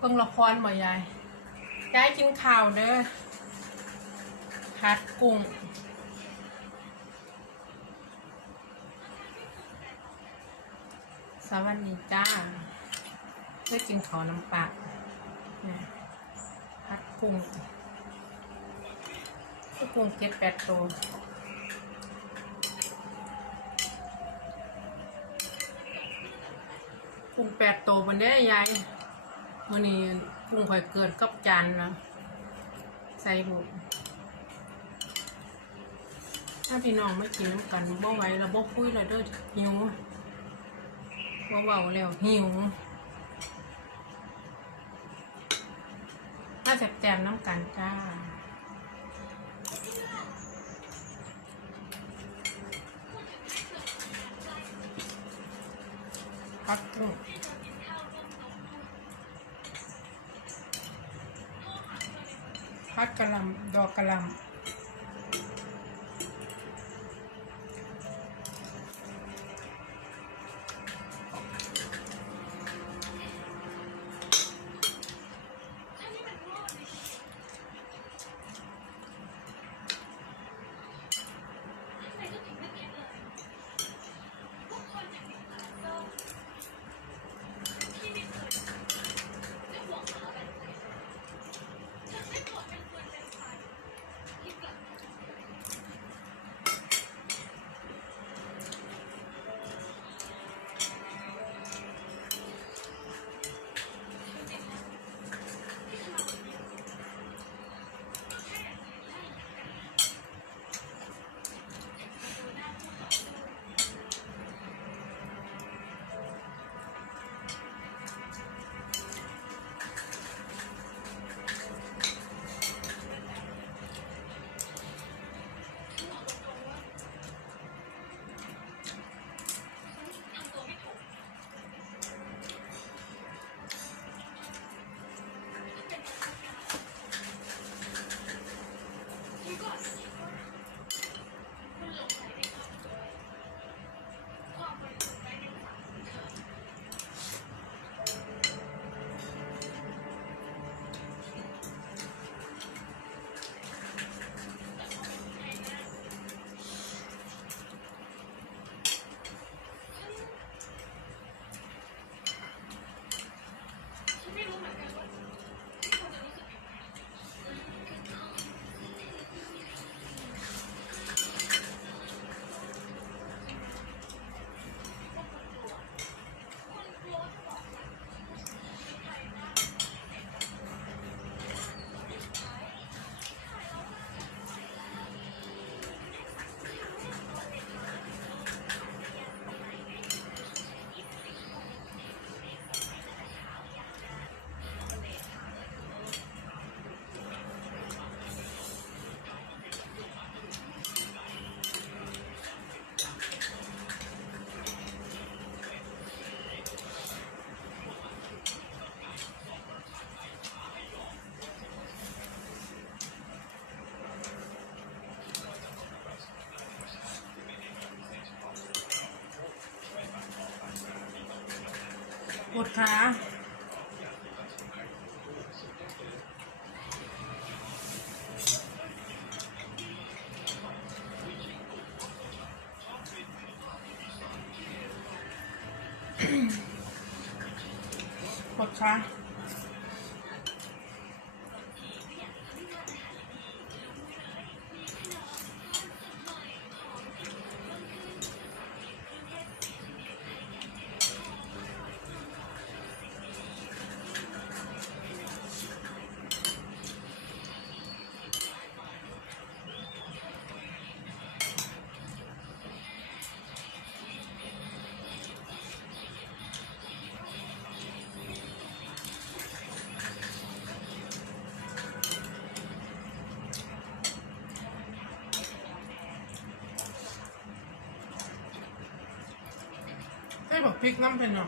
เบิ่งละครบ่ยายยายกินข้าวเด้อผัดกุ้งสวัสดีจ้าเพื่อกินข้าวน้ำปลาเนี่ยผัดกุ้ง7-8 ตัวกุ้ง8 ตัวบนได้ยายมื้อนี้กุ้งข่อยเกิดกับจานนะใส่หมูถ้าพี่น้องไม่กินน้ำกันบ่ไหวแล้วบ่คุยแล้วเด้อหิวบ่เว้าแล้วหิวถ้าแซ่บๆน้ำกันจ้าผัดกุ้งผัดกะหล่ำดอกกะหล่ำปวดขาปวดขาให้บอกพริกน้ำเป็นหรอ